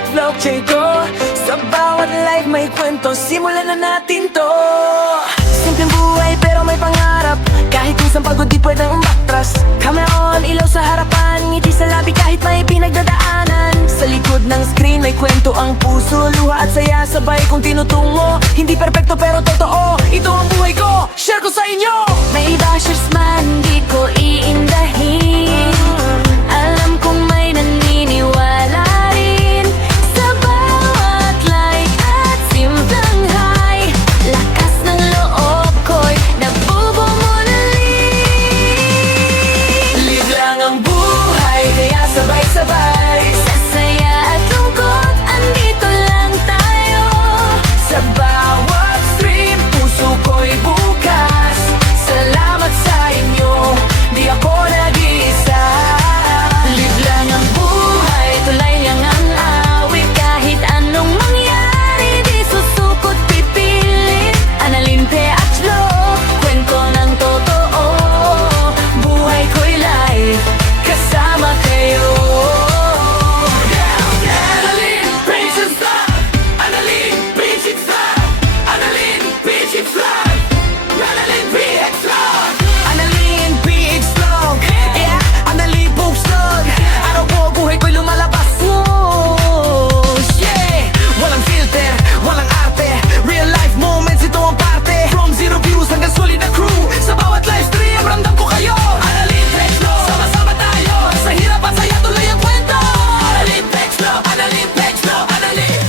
at vlog ko. Sa bawat live may kwento, simulan na natin to. Simpleng buhay pero may pangarap, kahit minsan pagod di pwedeng umatras. Camera on, ilaw sa harapan, ngiti sa labi kahit may pinagdadaanan. Sa likod ng screen may kwento ang puso, luha at saya sabay kong tinutungo. Hindi perpekto pero totoo, ito ang buhay ko, share ko sa inyo. May bashers man, di ko iindahin. Alam kong may naniniwala rin sa bawat like at simpleng hi. Lakas ng loob ko'y nabubumuli. Live lang ang buhay, kaya sabay-sabay. Sa saya at lungkot, andito lang tayo. Sa bawat stream, puso ko'y bukas. Salamat sa inyo, di ako nag-iisa. Live lang ang buhay, tulay lang ang awit. Kahit anong mangyari, di susukot pipilit. Analin, Pe at Flo, kwento ng totoo. Buhay ko'y live, kasama kayo. Annalyn, Patience Vlog! Annalyn, Patience Vlog! Annalyn, Patience Vlog! Annalyn, PX Vlog! Annalyn, PX Vlog! Yeah, Annalyn, Poops Vlog! Araw po, buhay ko'y lumalabas. Yeah! Walang filter, walang arte. Real life moments, ito ang parte. From zero views hanggang solid na crew. Sa bawat live stream, ramdam ko kayo. Annalyn, PX Vlog! Sama-sama tayo. Sa hirap at saya, tuloy ang kwento. Annalyn, PX Vlog! Annalyn, PX Vlog! Annalyn,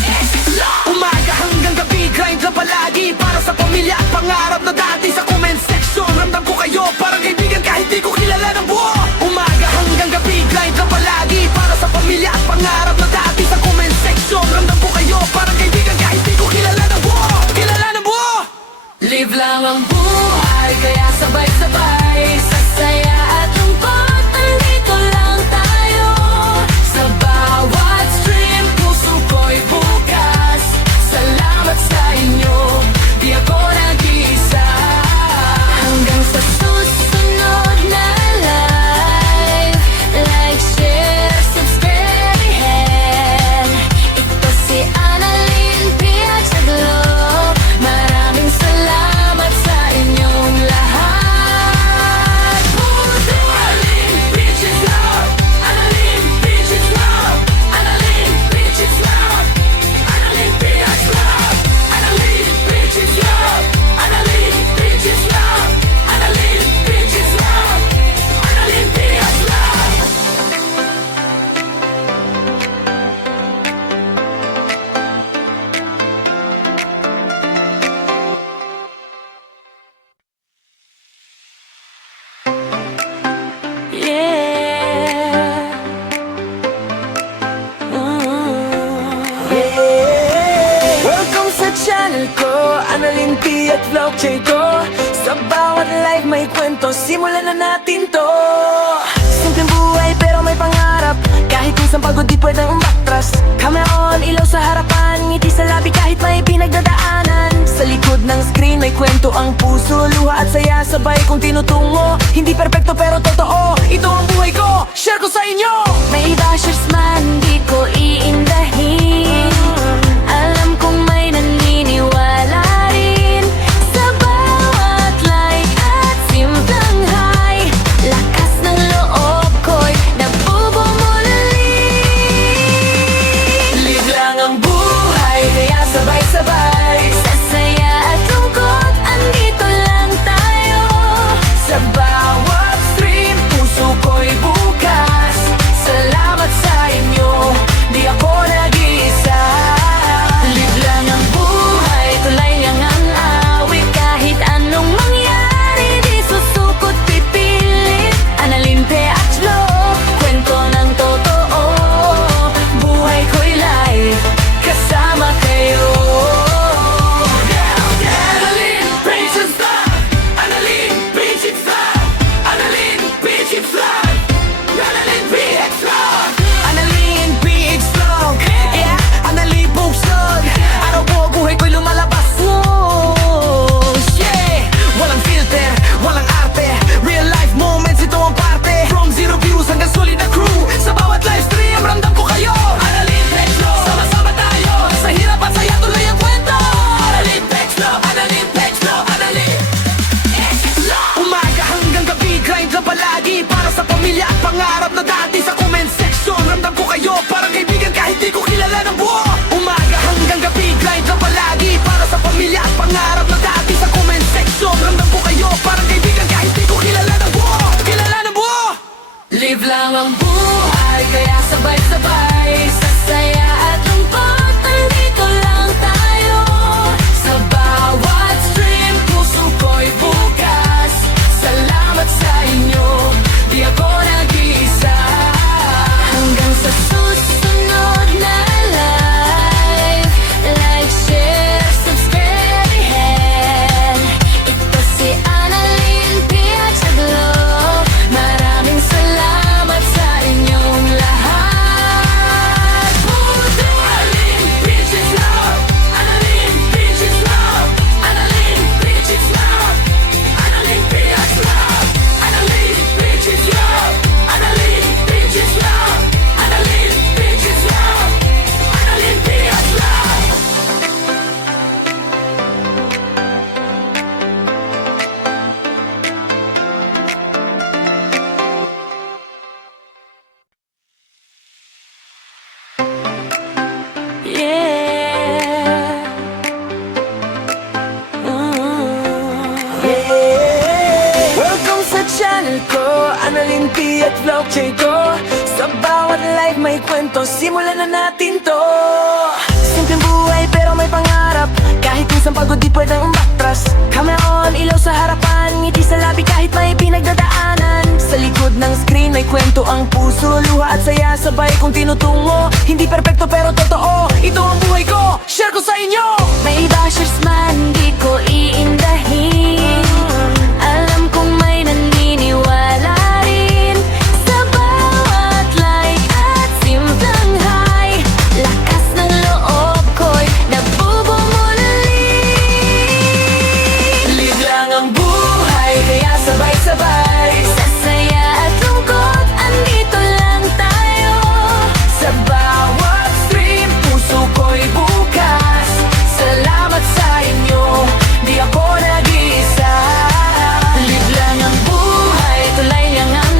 PX Vlog! Umaga hanggang gabi, grind lang palagi. Para sa pamilya at pangarap na dati. Sa comment section, ramdam ko kayo. Parang kaibigan kahit di ko kilala ng buo. Umaga hanggang gabi, grind lang palagi. Para sa pamilya at pangarap na dati. Sa comment section, ramdam ko kayo. Parang kaibigan kahit di ko kilala ng buo. Kilala ng buo. Live lang ang buhay, kaya sabay-sabay. Sa saya at lungkot, andito lang tayo. Sa bawat stream, puso ko'y bukas. Salamat sa inyo, di ako nag-iisa. Hanggang sa susunod na live, like, share, subscribe, ahead. Ito si Annalyn, Pia at Flo. Maraming salamat sa inyong lahat. Annalyn, Patience Vlog! Annalyn, Patience Vlog! Annalyn, Patience Vlog! Annalyn, Pia at Flo! Annalyn, Patience Vlog! Annalyn, Patience Vlog! Annalyn, Patience Vlog! Annalyn, Pia at Flo! Yeah. Welcome sa channel ko, Annalyn, P at Vlog ko. Sa bawat live may kwento, simulan na natin to. Simpleng buhay pero may pangarap, kahit minsan pagod di pwedeng umatras. Camera on, ilaw sa harapan, ngiti sa labi kahit may pinagdadaanan. Sa likod ng screen may kwento ang puso, luha at saya sabay kong tinutungo. Hindi perpekto pero totoo, ito ang buhay ko, share ko sa inyo. May bashers man, di ko iindahin. Alam kong may naniniwala rin sa bawat like at simpleng hi. Lakas ng loob ko'y nabubumuli. Live lang ang buhay, kaya sabay-sabay. Sa saya at lungkot, andito lang tayo. Sa bawat stream, puso ko'y bukas. Salamat sa inyo, di ako nag-iisa. Live lang ang buhay, tulay lang ang awit. Kahit anong mangyari, di susukot pipilit. Annalyn, Pe at Flo, kwento ng totoo. Buhay ko'y live, kasama kayo. channel ko, Annalyn P at Vlog J ko. Sa bawat live may kwento, simulan na natin to. Simpleng buhay pero may pangarap, kahit minsan pagod di pwedeng umatras. Camera on, ilaw sa harapan, ngiti sa labi kahit may pinagdadaanan. Sa likod ng screen may kwento ang puso, luha at saya sabay kong tinutungo. Hindi perpekto pero totoo, ito ang buhay ko, share ko sa inyo. May bashers man, di ko iindahin. Alam kong may naniniwala rin sa bawat like at simpleng hi. Lakas ng loob ko'y nagbubumuli. Live lang ang buhay, kaya sabay-sabay. Sa saya at lungkot, andito lang tayo. Sa bawat stream, puso ko'y bukas. Salamat sa inyo, di ako nag-iisa. Live lang ang buhay, tulay lang ang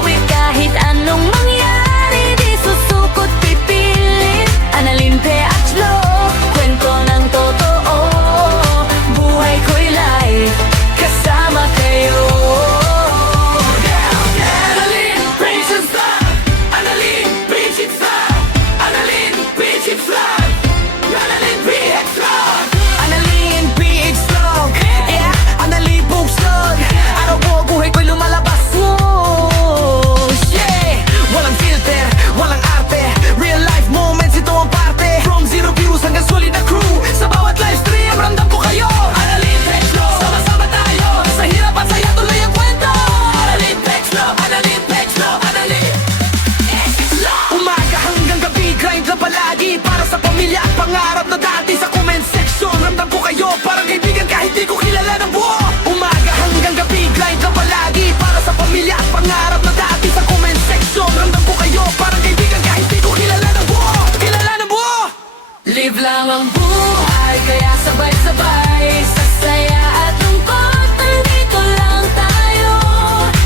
awit. Kahit anong mangyari, di susukot pipilit. Annalyn P at Vlog, kwento ng totoo. Buhay ko'y live, kasama kayo. Annalyn Princess Vlog, Annalyn Princess Vlog, Annalyn Princess Vlog, Annalyn PX Vlog, Annalyn PX Vlog, yeah, Annalyn Books Vlog. Araw ko, buhay ko'y lumalabas. Yeah, walang filter, walang arte. Real life moments, ito ang parte. From zero views hanggang solid na crew. Sa bawat live stream, ramdam ko kayo. Annalyn PX Vlog, sama-sama tayo. Sa hirap at saya, tuloy ang kwento. Annalyn PX Vlog, Annalyn PX Vlog, Annalyn PX Vlog. Umaga hanggang gabi, grind lang palagi. Para sa pamilya at pangarap na dati. Sa comment section, ramdam ko kayo. Parang kaibigan kahit di ko kilala ng buo. Umaga hanggang gabi, grind lang palagi. Para sa pamilya at pangarap na dati. Sa comment section, ramdam ko kayo. Parang kaibigan kahit di ko kilala ng buo. Kilala ng buo. Live lang ang buhay, kaya sabay-sabay. Sa saya at lungkot, nandito lang tayo.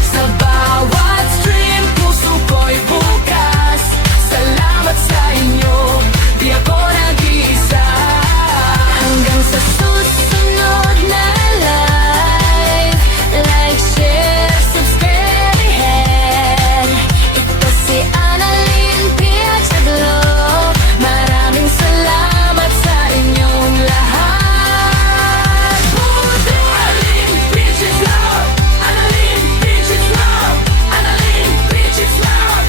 Sa bawat stream, puso ko'y bukas. Salamat sa inyo, di ako nag-iisa. Hanggang sa susunod na live, like, share, subscribe, ahead. Ito si Annalyn P at Vlog. Maraming salamat sa inyong lahat. Annalyn Princess Vlog, Annalyn Princess Vlog, Annalyn Princess Vlog,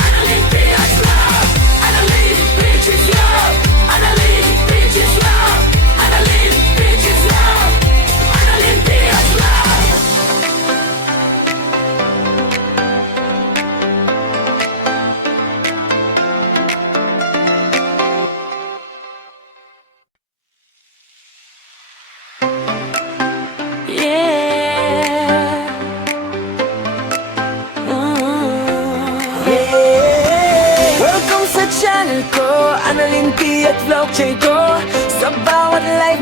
Annalyn PX Vlog, Annalyn Princess Vlog, Annalyn Princess Vlog, Annalyn Princess Vlog, Annalyn PX Vlog. Yeah. Yeah. Welcome sa channel ko, Annalyn P at Vlog J ko. Sa bawat live